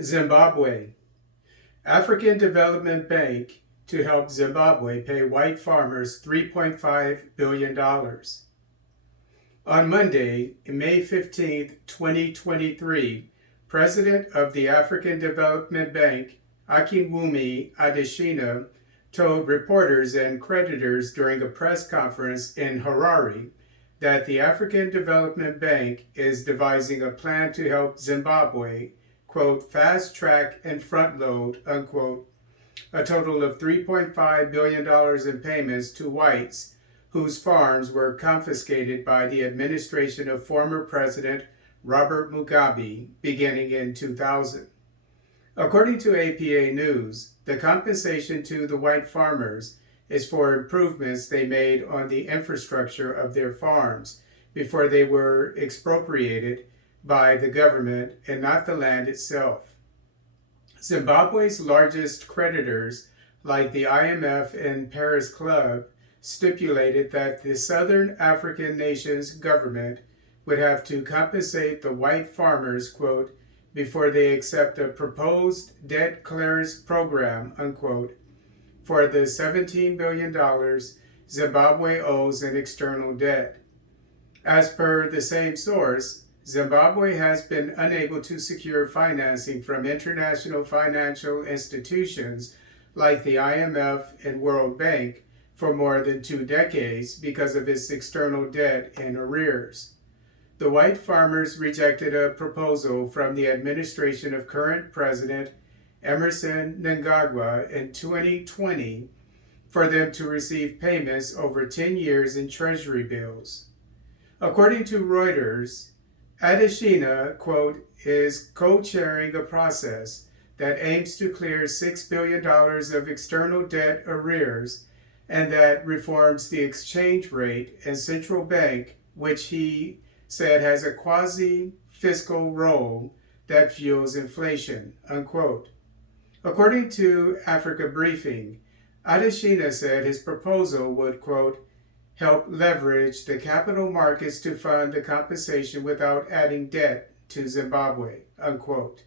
Zimbabwe. African Development Bank to help Zimbabwe pay white farmers $3.5 billion. On Monday, May 15, 2023, President of the African Development Bank, Akinwumi Adesina, told reporters and creditors during a press conference in Harare that the African Development Bank is devising a plan to help Zimbabwe, quote, fast track and front load, unquote, a total of $3.5 billion in payments to whites whose farms were confiscated by the administration of former President Robert Mugabe beginning in 2000. According to APA News, the compensation to the white farmers is for improvements they made on the infrastructure of their farms before they were expropriated by the government and not the land itself. Zimbabwe's largest creditors, like the IMF and Paris Club, stipulated that the Southern African nation's government would have to compensate the white farmers, quote, before they accept a proposed debt clearance program, unquote, for the $17 billion Zimbabwe owes in external debt. As per the same source, Zimbabwe has been unable to secure financing from international financial institutions like the IMF and World Bank for more than 2 decades because of its external debt and arrears. The white farmers rejected a proposal from the administration of current President Emmerson Mnangagwa in 2020 for them to receive payments over 10 years in treasury bills. According to Reuters, Adesina, quote, is co-chairing a process that aims to clear $6 billion of external debt arrears and that reforms the exchange rate and central bank, which he said has a quasi-fiscal role that fuels inflation, unquote. According to Africa Briefing, Adesina said his proposal would, quote, help leverage the capital markets to fund the compensation without adding debt to Zimbabwe, unquote.